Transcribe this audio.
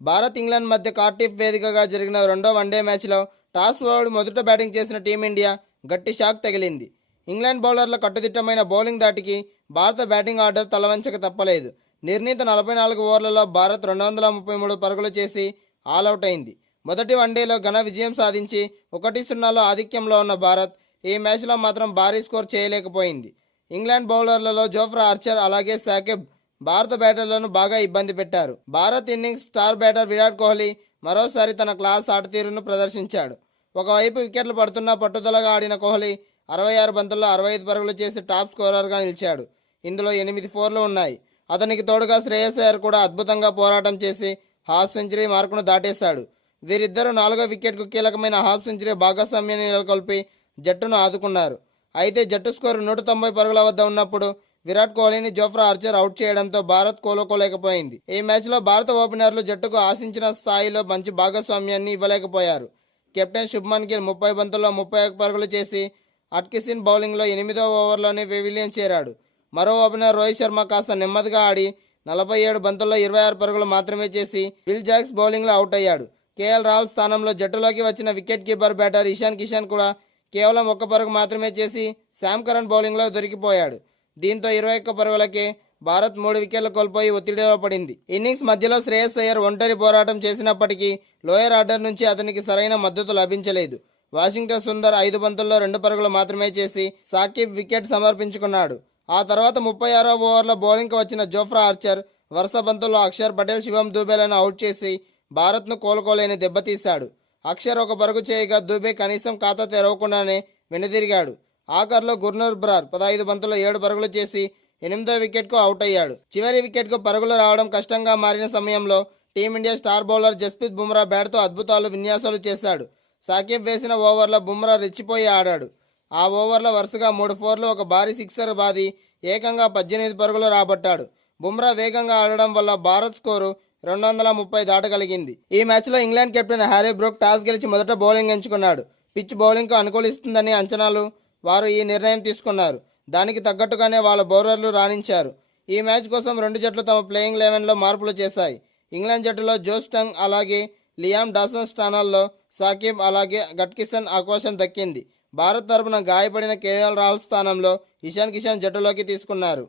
Bharat England మధ్య కార్టిఫ్ వేదికగా జరిగిన రెండో వన్డే మ్యాచ్లో టాస్ ఓడి మొదట బ్యాటింగ్ చేసిన టీమిండియా గట్టి షాక్ తగిలింది. ఇంగ్లాండ్ బౌలర్ల కట్టుదిట్టమైన బౌలింగ్ దాటికి భారత బ్యాటింగ్ ఆర్డర్ తలవంచక తప్పలేదు. నిర్ణీత 44 ఓవర్లలో భారత్ 233 పరుగులు చేసి ఆలౌట్ అయింది. మొదటి వన్డేలో ఘన విజయం సాధించి 1-0 ఆధిక్యంలో ఉన్న భారత్ ఈ మ్యాచ్లో మాత్రం భారీ స్కోర్ చేయలేకపోయింది. ఇంగ్లాండ్ బౌలర్లలో జోఫ్రా ఆర్చర్ అలాగే సాకిబ్ భారత బ్యాటర్లను బాగా ఇబ్బంది పెట్టారు. Bharat innings star batter Virat Kohli మరోసారి తన క్లాస్ ఆటతీరును ప్రదర్శించాడు. ఒకవైపు వికెట్లు పడుతున్నా పట్టుదలగా ఆడిన కోహ్లీ 66 బంతుల్లో 65 పరుగులు చేసి టాప్ స్కోరర్గా నిలిచాడు. ఇందులో 8 ఫోర్లు ఉన్నాయి. అతనికి తోడుగా శ్రేయస్ అయ్యర్ కూడా అద్భుతంగా పోరాటం చేసి హాఫ్ సెంచరీ మార్కును దాటేశాడు. వీరిద్దరూ 4వ వికెట్కు కీలకమైన హాఫ్ సెంచరీ భాగస్వామ్యాన్ని నెలకొల్పి జట్టును ఆదుకున్నారు. అయితే జట్టు స్కోరు 190 పరుగుల వద్ద ఉన్నప్పుడు విరాట్ కోహ్లీని జోఫ్రా ఆర్చర్ అవుట్ చేయడంతో భారత్ కోలుకోలేకపోయింది. ఈ మ్యాచ్లో భారత ఓపెనర్లు జట్టుకు ఆశించిన స్థాయిలో మంచి భాగస్వామ్యాన్ని ఇవ్వలేకపోయారు. కెప్టెన్ శుభ్మన్ గిల్ 30 బంతుల్లో 31 పరుగులు చేసి అట్కిన్సన్ బౌలింగ్లో 8వ ఓవర్లోనే పెవిలియన్ చేరాడు. మరో ఓపెనర్ రోహిత్ శర్మ కాస్త నెమ్మదిగా ఆడి 47 బంతుల్లో 26 పరుగులు మాత్రమే చేసి విల్ జాక్స్ బౌలింగ్లో అవుట్ అయ్యాడు. కేఎల్ రాహుల్ స్థానంలో జట్టులోకి వచ్చిన wicket keeper batter Ishan Kishan కూడా కేవలం 1 పరుగు మాత్రమే చేసి శామ్ కరణ్ బౌలింగ్లో దొరికిపోయాడు. దీంతో 21 పరుగులకే భారత్ 3 వికెట్లు కోల్పోయి ఒత్తిడిలో పడింది. ఇన్నింగ్స్ మధ్యలో శ్రేయస్ అయ్యర్ ఒంటరి పోరాటం చేసినప్పటికీ లోయర్ ఆర్డర్ నుంచి అతనికి సరైన మద్దతు లభించలేదు. వాషింగ్టన్ సుందర్ 5 బంతుల్లో 2 పరుగులు మాత్రమే చేసి సాకిబ్ వికెట్ సమర్పించుకున్నాడు. ఆ తర్వాత 36వ ఓవర్లో బౌలింగ్కి వచ్చిన జోఫ్రా ఆర్చర్ వరుస బంతుల్లో అక్షర్ పటేల్, శివం దూబేలను అవుట్ చేసి భారత్ను కోలుకోలేని దెబ్బతీశాడు. అక్షర్ 1 పరుగు చేయగా దూబే కనీసం ఖాతా తెరవకుండానే వెనుదిరిగాడు. ఆఖర్లో గుర్నూర్ బ్రార్ 15 బంతుల్లో 7 పరుగులు చేసి 8వ వికెట్కు అవుట్ అయ్యాడు. చివరి వికెట్కు పరుగులు రావడం కష్టంగా మారిన సమయంలో team India star bowler Jasprit Bumrah బ్యాట్తో అద్భుతాలు విన్యాసాలు చేశాడు. సాకిబ్ వేసిన ఓవర్లో బుమ్రా రెచ్చిపోయి ఆడాడు. ఆ ఓవర్లో వరుసగా 3 ఫోర్లు, ఒక భారీ సిక్సర్ బాది ఏకంగా 18 పరుగులు రాబట్టాడు. బుమ్రా వేగంగా ఆడడం వల్ల భారత్ స్కోరు 230 దాటగలిగింది. ఈ మ్యాచ్లో England captain Harry Brook toss గెలిచి మొదట బౌలింగ్ ఎంచుకున్నాడు. పిచ్ బౌలింగ్కు అనుకూలిస్తుందని అంచనాలు వారు ఈ నిర్ణయం తీసుకున్నారు. దానికి తగ్గట్టుగానే వాళ్ళ బౌలర్లు రాణించారు. ఈ మ్యాచ్ కోసం రెండు జట్లు తమ ప్లేయింగ్ 11లో మార్పులు చేశాయి. ఇంగ్లాండ్ జట్టులో జోస్ టంగ్ అలాగే లియామ్ డాసన్ స్థానాల్లో సాకిబ్ అలాగే గట్కిసన్ అవకాశం దక్కింది. భారత్ తరపున గాయపడిన కేఎల్ రాహుల్ స్థానంలో ఇషాన్ కిషన్ జట్టులోకి తీసుకున్నారు.